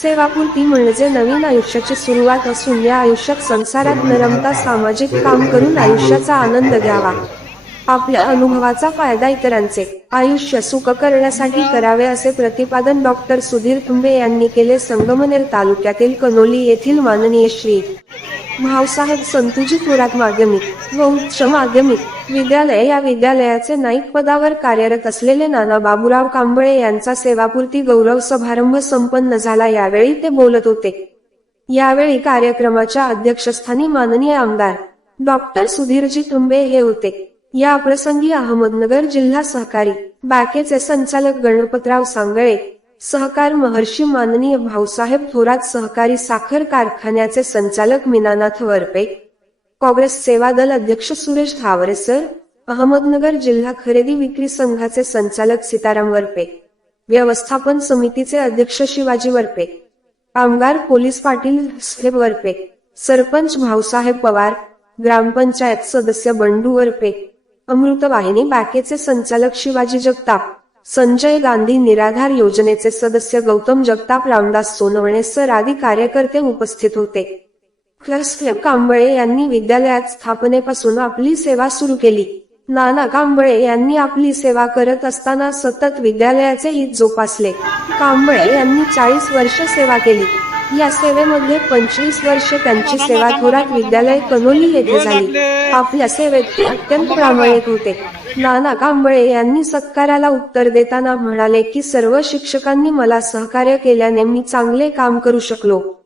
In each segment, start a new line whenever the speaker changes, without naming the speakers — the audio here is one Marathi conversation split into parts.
सेवापूर्ती म्हणजे नवीन आयुष्याची सुरुवात असून या आयुष्यात संसारात नरमता सामाजिक काम करून आयुष्याचा आनंद घ्यावा. आपल्या अनुभवाचा फायदा इतरांचे. आयुष्य सुख करण्यासाठी करावे असे प्रतिपादन डॉक्टर सुधीर तुंबे यांनी केले संगमनेर तालुक्यातील कनोली येथील माननीय श्री. भाऊसाहेब संतुजी थोरात माध्यमिक व उच्च माध्यमिक विद्यालय या विद्यालयाचे नाईक पदावर कार्यरत असलेले नाना बाबूराव कांबळे यांचा सेवापूर्ती गौरव समारंभ संपन्न झाला यावेळी ते बोलत होते. यावेळी कार्यक्रमाच्या अध्यक्षस्थानी माननीय आमदार डॉक्टर सुधीरजी तुंबे हे होते. या प्रसंगी अहमदनगर जिल्हा सहकारी बँकेचे संचालक गणपतराव सांगळे सहकार महर्षी माननीय भाऊसाहेब थोरात सहकारी साखर कारखान्याचे संचालक मीनानाथ वरपे काँग्रेस सेवा दल अध्यक्ष सुरेश धावरे सर अहमदनगर जिल्हा खरेदी विक्री संघाचे संचालक सीताराम वरपे व्यवस्थापन समितीचे अध्यक्ष शिवाजी वरपे कामगार पोलीस पाटील वरपे सरपंच भाऊसाहेब पवार ग्रामपंचायत सदस्य बंडू वरपे अमृतवाहिनी बँकेचे संचालक शिवाजी जगताप संजय गांधी निराधार योजनेचे सदस्य गौतम जगताप रामदास सोनवणे सर आदी कार्यकर्ते उपस्थित होते. कांबळे यांनी विद्यालयात स्थापनेपासून आपली सेवा सुरू केली. नाना कांबळे यांनी आपली सेवा करत असताना सतत विद्यालयाचे हित जोपासले. कांबळे यांनी चाळीस वर्ष सेवा केली. या सेवेमध्ये पंचवीस वर्ष त्यांची सेवा थोरात विद्यालय कनोली येथे झाली. आपल्या सेवेत ते अत्यंत प्रामाणिक होते. नाना कांबळे यांनी सत्काराला उत्तर देताना म्हणाले की सर्व शिक्षकांनी मला सहकार्य केल्याने मी चांगले काम करू शकलो.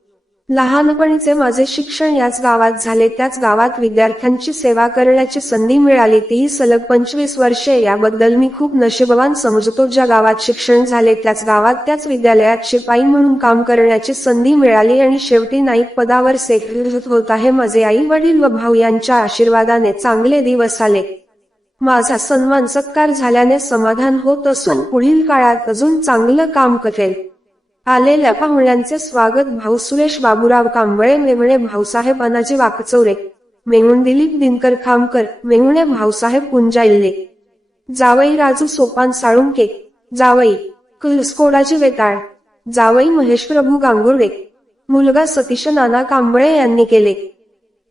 लहानपणीचे माझे शिक्षण याच गावात झाले. त्याच गावात विद्यार्थ्यांची सेवा करण्याची संधी मिळाली. तीही सलग पंचवीस वर्षे. याबद्दल मी खूप नशीबवान समजतो. ज्या गावात शिक्षण झाले त्याच गावात त्याच विद्यालयात शिपाई म्हणून काम करण्याची संधी मिळाली आणि शेवटी नाईक पदावर सेक्रेटरी होत आहे. माझे आई वडील व भाऊ यांच्या आशीर्वादाने चांगले दिवस आले. माझा सन्मान सत्कार झाल्याने समाधान होत असून पुढील काळात अजून चांगलं काम करेल. आलेल्या पाहुण्यांचे स्वागत भाऊ सुरेश बाबूराव कांबळे मेवणे भाऊसाहेब अनाजी वाकचौरे मेहुण दिलीप दिनकर खामकर मेहुणे भाऊसाहेब पुंजाइल्ले जावई राजू सोपान साळुंके जावई कुलस्कोडाची वेताळ जावई महेश प्रभू गांगुर्डे मुलगा सतीश नाना कांबळे यांनी केले.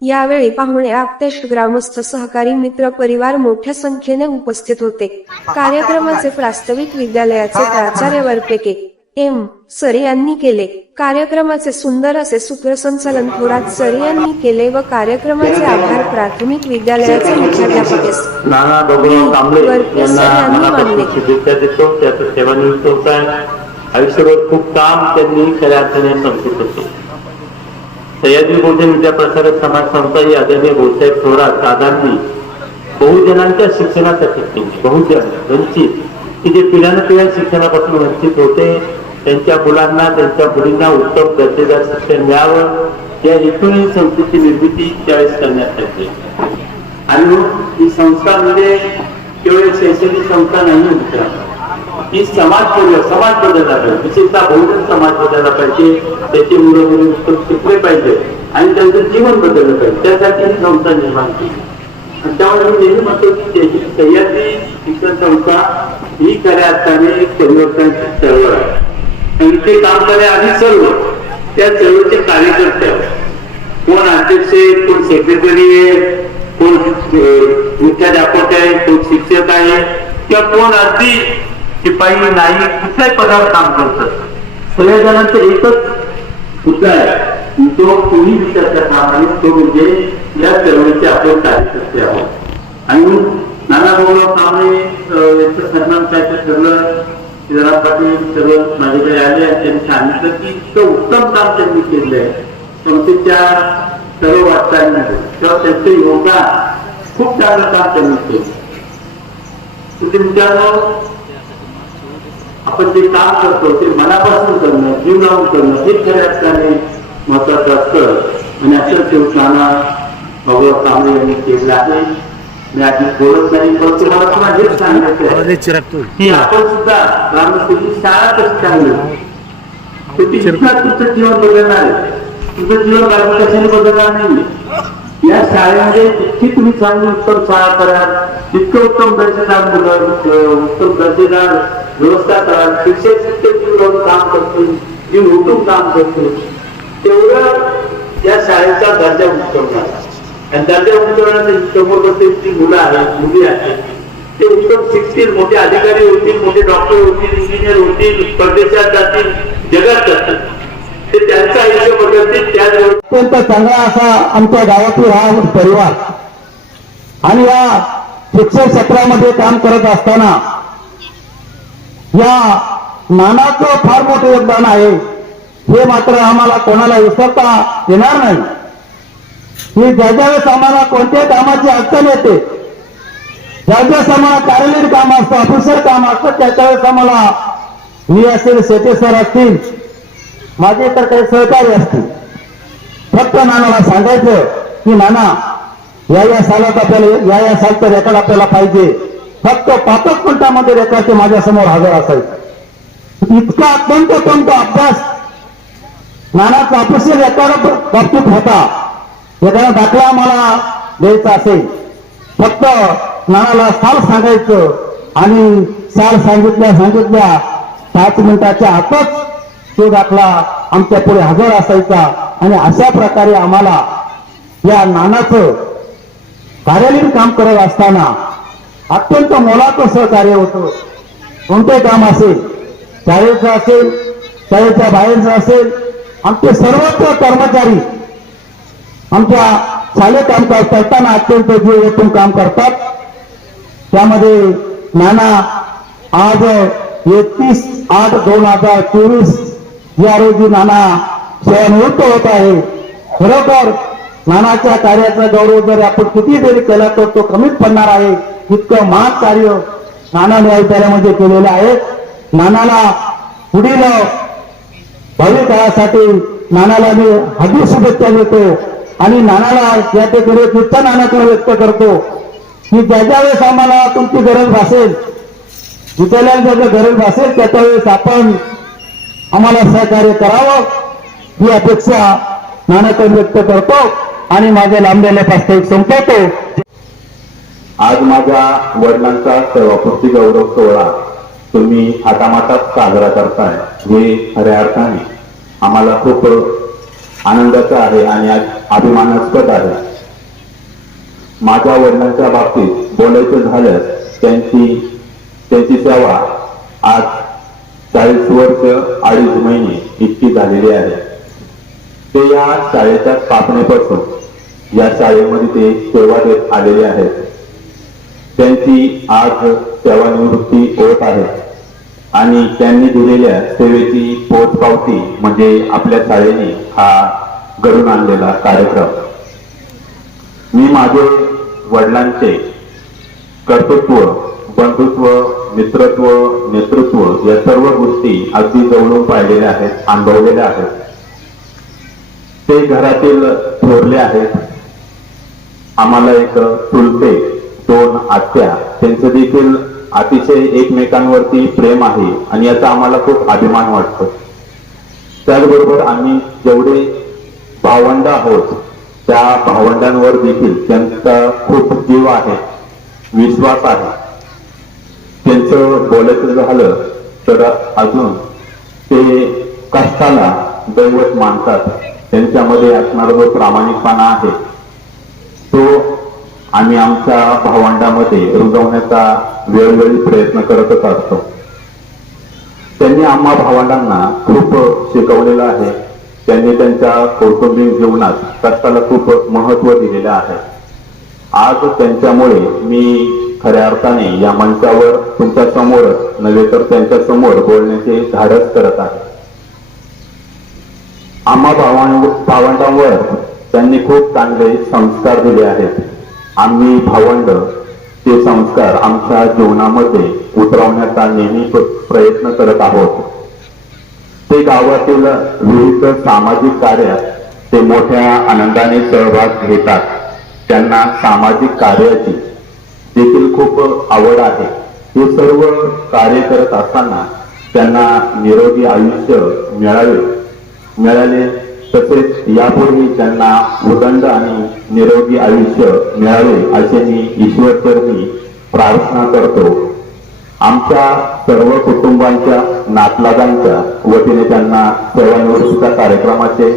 यावेळी पाहुणे आपतेश ग्रामस्थ सहकारी मित्र परिवार मोठ्या संख्येने उपस्थित होते. कार्यक्रमाचे प्रास्ताविक विद्यालयाचे प्राचार्य वरपेके. एम. सर यांनी केले. कार्यक्रमाचे सुंदर असे सूत्रसंचालन थोरात सर यांनी केले व कार्यक्रमाचे आभार प्राथमिक विद्यालयाचे मुख्याध्यापक एस
नाना बाबूराव कांबळे
वरपुडे सर
यांना
यांनी मानले
मनापासून शुभेच्छा देतो. त्याचं सेवानिवृत्त होत आहे. आयुष्यभर खूप काम त्यांनी खऱ्या अर्थाने संस्कृत होते सह्याद्री भोजन विद्याप्रसारक समाज संस्था ही आदरणीय भाऊसाहेब थोरात साधारणी बहुजनांच्या शिक्षणासाठी बहुजन वंचित. की जे पिढ्यानं पिढ्या शिक्षणापासून वंचित होते त्यांच्या मुलांना त्यांच्या मुलींना उत्तम दर्जेदार शिक्षण मिळावं. या हेतून ही संस्थेची निर्मिती त्यावेळेस करण्यात आली. आणि ही संस्था म्हणजे केवळ शैक्षणिक संस्था नाही होती ही समाज बदल समाज बदलला पाहिजे. विशेषतः बहुजन समाज बदलला पाहिजे. त्याचे मुलं मुली उत्तम शिकले पाहिजे. आणि त्यांचं जीवन बदललं पाहिजे. त्यासाठी ही संस्था निर्माण केली. त्यामुळे मी नेहमी म्हणतो की त्याची सह्याद्री शिक्षण संस्था ही खऱ्या अर्थाने परिवर्तनाची चळवळ आहे. कोणते काम काम करण्याआधी सर्व. त्या चळवळीचे कार्यकर्ते. कोण अध्यक्ष आहेत कोण सेक्रेटरी आहे कोण मुख्याध्यापक आहे कोण शिक्षक आहे किंवा कोण अगदी शिपाई नाही कुठल्याही पदावर काम करतात. सगळ्या जणांचं एकच मुद्दा आहे. तो कोणी विचारता काम आणि तो म्हणजे या चळवळीचे आपण कार्यकर्ते आहोत. आणि नाना भाऊराव कांबळे यांचं सन्मान काय ठरलं. सिद्धराम पाटील सगळं माझ्याकडे आले आणि त्यांनी सांगितलं की इतकं उत्तम काम त्यांनी केलंय त्या सर्व वाटचालीमध्ये किंवा त्यांचं योगदान खूप चांगलं काम त्यांनी केलं. तुम्ही मित्रांनो आपण जे काम करतो ते मनापासून करणं जीव लावून करणं हे खऱ्या अर्थाने महत्वाचं असतं. आणि असं ठेवताना भगवत कांबळे यांनी केलं आहे. मी आधी बोलत नाही पण तुम्हाला पुन्हा हेच सांगायचं आहे. की आपण सुद्धा ग्रामस्थांची शाळा कशी चांगली शेवटी शिक्षणात तुमचं जीवन बदलणार आहे. तुमचं जीवन कशाने बदलणार नाही या शाळेमध्ये जितकी तुम्ही चांगली उत्तम शाळा कराल तितकं उत्तम दर्जेदार मुलं उत्तम दर्जेदार व्यवस्था कराल शिक्षक शिक्षक काम करतील जी उठून काम करतो तेवढं या शाळेचा दर्जा उंचवणार आणि त्यांच्या उंचवण्यासाठी समोर बसेल जी मुलं आहेत मुली आहेत. ते उत्तम शिकतील मोठे अधिकारी होतील मोठे डॉक्टर होतील इंजिनियर होतील परदेशात जातील जगात जातील. ते त्यांचं आयुष्य बदलतील त्याचबरोबर
अत्यंत चांगला असा आमच्या गावातील हा परिवार. आणि या शिक्षण क्षेत्रामध्ये काम करत असताना या नानाचं फार मोठं योगदान आहे. हे मात्र आम्हाला कोणाला विसरता येणार नाही. की ज्या ज्यावेळेस आम्हाला कोणत्याही कामाची अडचण येते ज्या ज्यावेळेस आम्हाला कार्यालयीन काम असतं ऑफिसर काम असतं त्याच्यावेळेस आम्हाला मी असेल शेते सर असतील माझे तर काही सहकारी असतील. फक्त नानाला सांगायचं की नाना या या सालात आपल्याला या या सालचं रेकॉर्ड आपल्याला पाहिजे. फक्त पाचच मिनिटांमध्ये रेकॉर्ड माझ्यासमोर हजर असायचं. इतका अत्यंत अत्यंत अभ्यास. नानाचा ऑफिशियल रेकॉर्ड बाबतीत होता. एखादा दाखला आम्हाला द्यायचा असेल फक्त नानाला साल सांगायचं आणि साल सांगितल्या सांगितल्या पाच मिनिटाच्या आतच तो दाखला आमच्या पुढे हजर असायचा. आणि अशा प्रकारे आम्हाला या नानाचं कार्यालयीन काम करत असताना अत्यंत मोलाचं सहकार्य होतं. कोणते काम असेल शाळेचं असेल शाळेच्या बाहेरचं असेल आमचे सर्वत्र कर्मचारी आमच्या शालेय कामकाज करताना अत्यंत जीव ओतून काम करतात. त्यामध्ये नाना आज एकतीस आठ दोन हजार चोवीस या रोजी नाना सेवानिवृत्त होत आहे. खरोखर नानाच्या कार्याचा गौरव जर आपण किती जरी केला तर तो कमीच पडणार आहे. इतकं महान कार्य नाना न्यायालयामध्ये केलेलं आहे. नानाला पुढील भावी काळासाठी नानाला मी हार्दिक शुभेच्छा देतो. आणि नानाला या ठिकाणी एक इच्छा व्यक्त करतो. की ज्या ज्या वेळेस आम्हाला तुमची गरज भासेल विद्यालयात ज्या गरज भासेल त्याच्या वेळेस आपण आम्हाला सहकार्य करावं ही अपेक्षा नानाकडे व्यक्त करतो आणि माझ्या लांबलेले प्रास्ताविक संपवतो.
आज माझ्या वडिलांचा सेवापूर्ती गौरव सोहळा. तुम्ही हातामातात साजरा करताय. हे खऱ्या अर्थाने आम्हाला खूप आनंदाचं आहे आणि आज अभिमानास्पद आहे. माझ्या वडिलांच्या बाबतीत बोलायचं झाल्यास त्यांची त्यांची सेवा आज चाळीस वर्ष अडीच महिने इतकी झालेली आहे. ते या शाळेच्या स्थापनेपासून या शाळेमध्ये ते सेवा देत आलेले आहेत. त्यांची आज सेवानिवृत्ती होत आहे. आणि त्यांनी दिलेल्या सेवेची पोचपावती म्हणजे आपल्या शाळेने हा घडून आणलेला कार्यक्रम. मी माझे वडिलांचे कर्तृत्व बंधुत्व मित्रत्व नेतृत्व या सर्व गोष्टी अगदी जवळून पाहिलेल्या आहेत अनुभवलेल्या आहेत. ते घरातील थोरले आहेत. आम्हाला एक चुलते दोन आत्या त्यांचं देखील अतिशय एकमेकांवरती प्रेम आहे आणि याचा आम्हाला खूप अभिमान वाटतो. त्याचबरोबर आम्ही जेवढे भावंड आहोत त्या भावंडांवर देखील त्यांचा खूप जीव आहे विश्वास आहे. त्यांचं बोलायचं झालं तर अजून ते कष्टाला दैवत मानतात. त्यांच्यामध्ये असणारा जो प्रामाणिकपणा आहे तो आम्ही आमच्या भावंडामध्ये रुजवण्याचा वेळोवेळी प्रयत्न करतच असतो. त्यांनी आम्हा भावंडांना खूप शिकवलेलं आहे. त्यांनी त्यांच्या कौटुंबिक जीवनात कष्टाला खूप महत्त्व दिलेलं आहे. आज त्यांच्यामुळे मी खऱ्या अर्थाने या मंचावर तुमच्यासमोर नव्हे तर त्यांच्यासमोर बोलण्याचे धाडस करत आहे. आम्हा भावां भावंडांवर त्यांनी खूप चांगले संस्कार दिले आहेत. आम्ही भावंड ते संस्कार आमच्या जीवनामध्ये उतरवण्याचा नेहमी प्रयत्न करत आहोत. ते गावातील विविध सामाजिक कार्यात ते मोठ्या आनंदाने सहभाग घेतात. त्यांना सामाजिक कार्याची देखील खूप आवड आहे. हे सर्व कार्य करत असताना त्यांना निरोगी आयुष्य मिळावे मिळाले तसेच यापूर्वी त्यांना उदंड आणि निरोगी आयुष्य मिळावे असे मी ईश्वरचरणी प्रार्थना करतो. आमच्या सर्व कुटुंबांच्या नातलागांच्या वतीने त्यांना सेवानिवृत्तीच्या कार्यक्रमाचे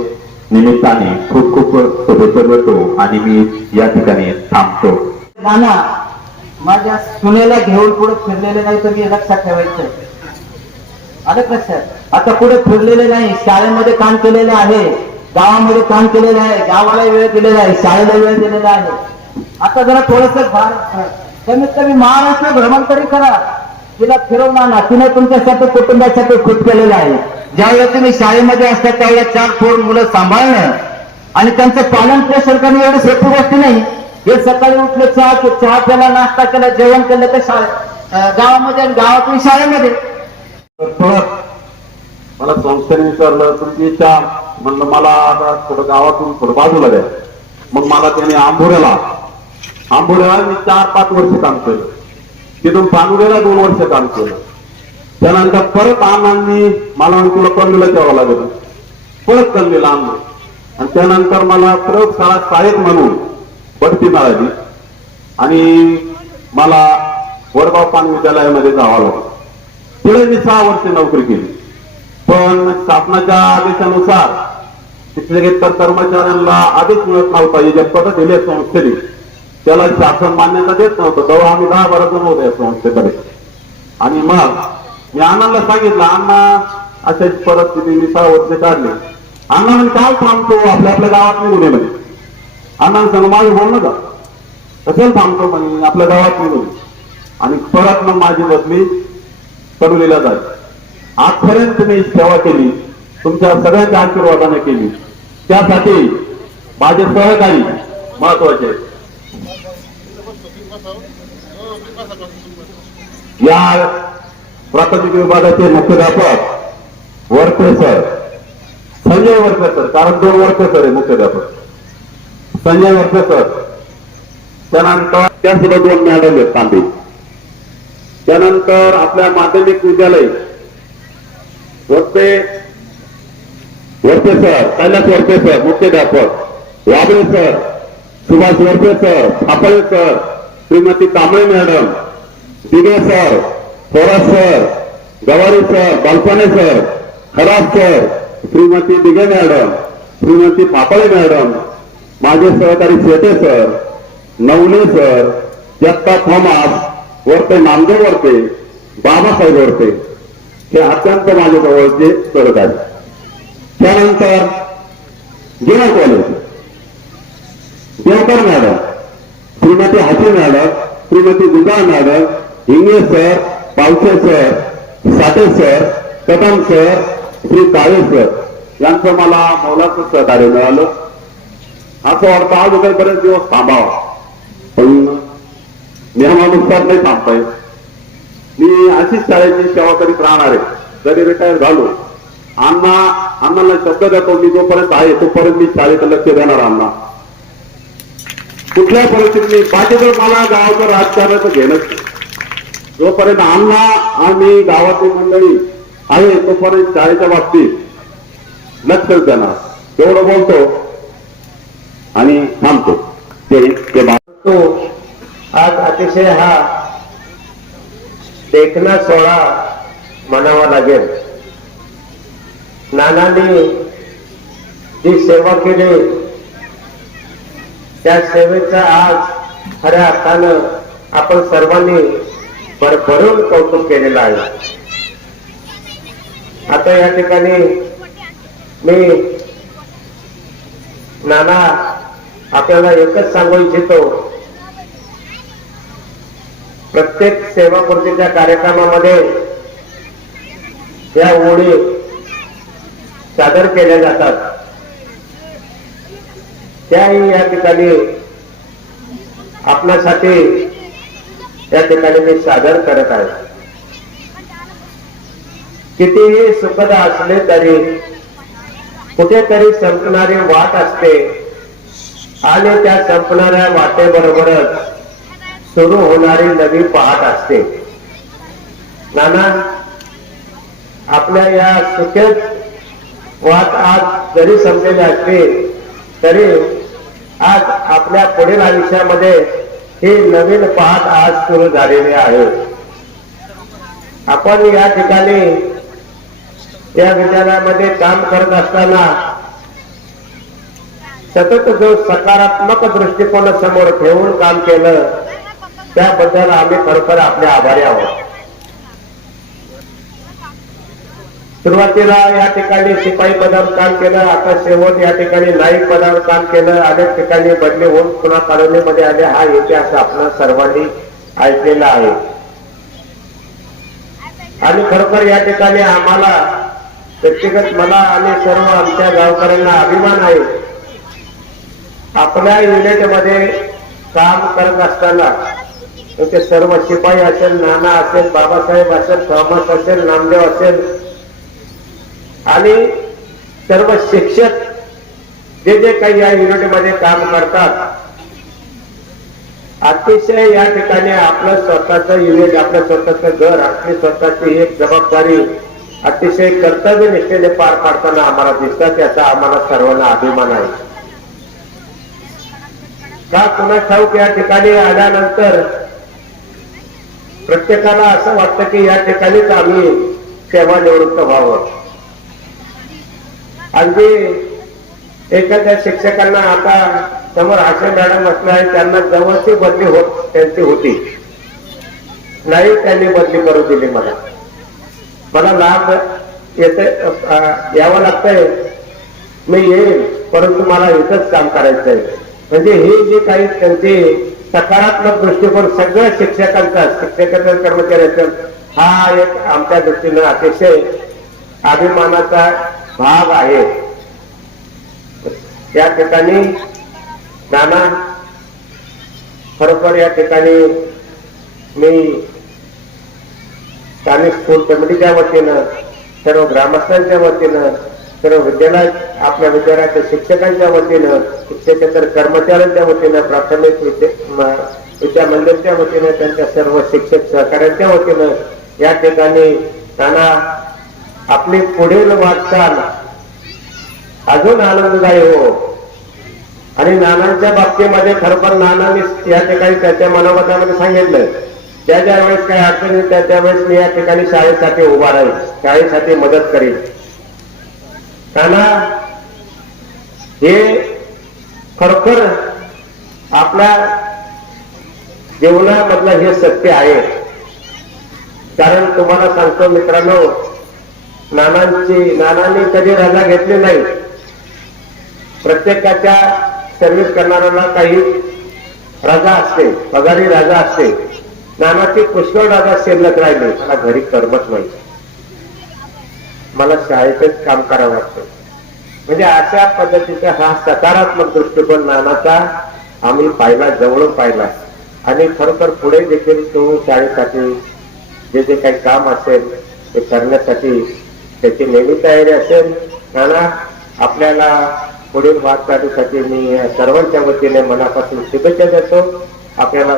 निमित्ताने खूप खूप शुभेच्छा देतो आणि मी या ठिकाणी थांबतो.
नाना माझ्या सुनेला घेऊन पुढे फिरलेले नाही तर मी लक्षात ठेवायचं. आलं का लक्षात? आता पुढे फिरलेले नाही शाळेमध्ये काम केलेलं आहे. गावामध्ये काम केलेलं आहे? गावाला वेळ दिलेला आहे. शाळेला वेळ दिलेला आहे. आता जरा थोडस फार कमीत कमी महाराष्ट्र भ्रमण तरी करा. तिला फिरवणार ना तिने तुमच्यासाठी कुटुंबासाठी खूप केलेलं आहे. ज्यावेळेस तुम्ही शाळेमध्ये असतात त्यावेळेस चार थोर मुलं सांभाळणं आणि त्यांचं पालन पोषण सरकारने एवढी सोपी गोष्ट नाही. हे सकाळी उठले चहा चहा केला नाश्ता केला जेवण केलं तर शाळेत गावामध्ये आणि गावातून शाळेमध्ये.
थोडं मला संस्थेने विचारलं तुमची इच्छा. म्हणलं मला आता थोडं गावातून थोडं बाजूला द्या. मग मला त्याने आंबोऱ्याला आंबोऱ्याला मी चार पाच वर्ष काम केलं. तिथून पानुऱ्याला दोन वर्ष काम केलं. त्यानंतर परत आमांनी मला तुला कल्लीला ठेवावं लागेल. परत कल्लीला आणलं. आणि त्यानंतर मला प्रयोगशाळा शाळेत म्हणून बढती मिळाली. आणि मला वडगाव पान विद्यालयामध्ये जावं लागलं. तिथे मी सहा वर्ष नोकरी केली. पण शासनाच्या आदेशानुसार शिक्षकेतर कर्मचाऱ्यांना आदेश मिळत नव्हता हे जे पद दिले संस्थेने त्याला शासन मान्यता देत नव्हतं. जवळ आम्ही दहा बारा जण होतो या संस्थेकडे. आणि मग मी अण्णांना सांगितलं अण्णा अशाच परिस्थिती मी सहा वर्ष काढले. अण्णा म्हणजे काय थांबतो? आपल्या आपल्या गावात निघून ये म्हणे. अण्णांना सांग माझं बोलणं का कशाला थांबतो म्हणे? आपल्या गावात निघून आणि परत मग माझी बदली कडवलीला जायची आजपर्यंत तुम्ही सेवा केली. तुमच्या सगळ्यांच्या आशीर्वादाने केली. त्यासाठी माझे सहकारी महत्त्वाचे आहेत. या प्राथमिक विभागाचे मुख्याध्यापक वरते सर. संजय वरते सर. कारण दोन वरते सर आहे मुख्याध्यापक. संजय वरते सर. त्यानंतर त्या सुद्धा दोन मॅडम आहेत तांबे त्यानंतर आपल्या माध्यमिक विद्यालय वरते वरते सर कैलास वरते सर मुख्याध्यापक Wable sir Subhash Varte sir Thapale sir Shrimati Kamble madam Dige sir Thorat sir Gawari sir Balpane sir Kharab sir Shrimati Dige madam Shrimati Papale madam माझे सहकारी शेटे सर नवले सर जगता थॉमास वरते नामदेव वरते बाबासाहेब वरते हे अत्यंत माझ्या जवळचे आहे त्यानंतर गेला college Devkar madam Shrimati Hati madam Shrimati Dudha madam Hinge sir Pawase sir Sathe sir Kadam sir Shri Kale sir यांचं मला मौलाचं सहकार्य मिळालं. असं वाटतं आज उद्या बरेच दिवस थांबावा. पण नियमानुसार नाही थांबता येत मी अशीच शाळेची सेवा करीत राहणार आहे. जरी रिटायर झालो. अण्णा अण्णाला शब्द देतो मी जोपर्यंत आहे तोपर्यंत मी शाळेत लक्ष देणार अण्णा. कुठल्या परिस्थितीत बाकी मला गावाचं राजकारणाचं घेणंच जोपर्यंत अण्णा आणि गावातील मंडळी आहे तोपर्यंत शाळेच्या बाबतीत लक्षच देणार. तेवढं बोलतो आणि थांबतो. ते
आज अतिशय हा देखना सोहळा म्हणावा लागेल. नानांनी जी सेवा केली त्या सेवेचा आज खऱ्या अर्थानं आपण सर्वांनी भरभरून कौतुक केलेलं आहे. आता या ठिकाणी मी नाना आपल्याला एकच सांगू इच्छितो. प्रत्येक सेवापूर्तीच्या कार्यक्रमामध्ये या ओळी सादर केल्या जातात. त्याही या ठिकाणी आपणासाठी या ठिकाणी मी सादर करत आहे. कितीही सुखद असले तरी कुठेतरी संपणारी वाट असते आणि त्या संपणाऱ्या वाटेबरोबरच सुरू होणारी नवी पहाट असते. नाना आपल्या या सुखेत वाट आज जरी संपलेली असली तरी आज आपल्या पुढील आयुष्यामध्ये ही नवीन पहाट आज सुरू झालेली आहे. आपण या ठिकाणी या विद्यालयामध्ये काम करत असताना सतत जो सकारात्मक दृष्टिकोन समोर ठेवून काम केलं त्याबद्दल आम्ही खरोखर आपले आभारी आहोत. सुरुवातीला या ठिकाणी शिपाई पदावर काम केलं आता शेवट या ठिकाणी नाईक पदावर काम केलं अनेक ठिकाणी बदली होऊन पुन्हा कॉलनीमध्ये आले. हा इतिहास आपण सर्वांनी ऐकलेला आहे. आणि खरोखर या ठिकाणी आम्हाला व्यक्तिगत मला आणि सर्व आमच्या गावकऱ्यांना अभिमान आहे. आपल्या युनिटमध्ये काम करत असताना ते सर्व शिपाई असेल नाना असेल बाबासाहेब असेल थॉमस असेल नामदेव असेल. आणि सर्व शिक्षक जे जे काही या युनिटमध्ये काम करतात अतिशय या ठिकाणी आपलं स्वतःचं युनिट आपलं स्वतःचं घर आपली स्वतःची एक जबाबदारी अतिशय कर्तव्य निष्ठेने पार पाडताना आम्हाला दिसतात याचा आम्हाला सर्वांना अभिमान आहे. का पुन्हा ठाऊक या ठिकाणी आल्यानंतर प्रत्येकाला असं वाटतं की या ठिकाणीच आम्ही सेवानिवृत्त व्हावं. अगदी एखाद्या शिक्षकांना आता समोर आशा मॅडम असणार आहे त्यांना जवळची बदली होत त्यांची होती. नाही त्यांनी बदली करू दिली मला. मला लाभ येते यावं लागतंय. मी येईल परंतु मला इथंच काम करायचं आहे म्हणजे ही जी काही त्यांची सकारात्मक दृष्टिकोन सगळ्या शिक्षकांचा शिक्षकांचा कर्मचाऱ्याचा हा एक आमच्या दृष्टीनं अतिशय अभिमानाचा भाग आहे. या ठिकाणी नाना खरोखर या ठिकाणी मी स्थानिक स्कूल कमिटीच्या वतीनं सर्व ग्रामस्थांच्या वतीनं सर्व विद्यालय आपल्या विद्यालयाच्या शिक्षकांच्या वतीनं शिक्षकेतर कर्मचाऱ्यांच्या वतीनं प्राथमिक विद्या विद्या मंदिरच्या वतीनं त्यांच्या सर्व शिक्षक सहकाऱ्यांच्या वतीनं या ठिकाणी त्यांना आपली पुढील वाटचाल अजून आनंददायी हो. आणि नानांच्या बाबतीमध्ये खरोखर नानांनी या ठिकाणी त्याच्या मनोमतामध्ये सांगितलं. त्या ज्या वेळेस काही अडचण त्या त्यावेळेस मी या ठिकाणी शाळेसाठी उभा राहील शाळेसाठी मदत करेल. नाना हे खरोखर आपल्या जीवनामधलं हे सत्य आहे. कारण तुम्हाला सांगतो मित्रांनो नानांची नानांनी कधी रजा घेतली नाही. प्रत्येकाच्या सर्व्हिस करणाऱ्याला काही रजा असते पगारी रजा असते. नानाची पुष्कळ रजा शिल्लक राहिली. मला घरी करमत नाही. मला शाळेतच काम करावं वाटतं म्हणजे अशा पद्धतीचा हा सकारात्मक दृष्टिकोन नानाचा आम्ही पाहिला जवळून पाहिला. आणि खरोखर पुढे देखील तो शाळेसाठी जे जे काही काम असेल ते करण्यासाठी त्याची नेहमी तयारी असेल. नाना आपल्याला पुढील वाटचालीसाठी मी सर्वांच्या वतीने मनापासून शुभेच्छा देतो. आपल्याला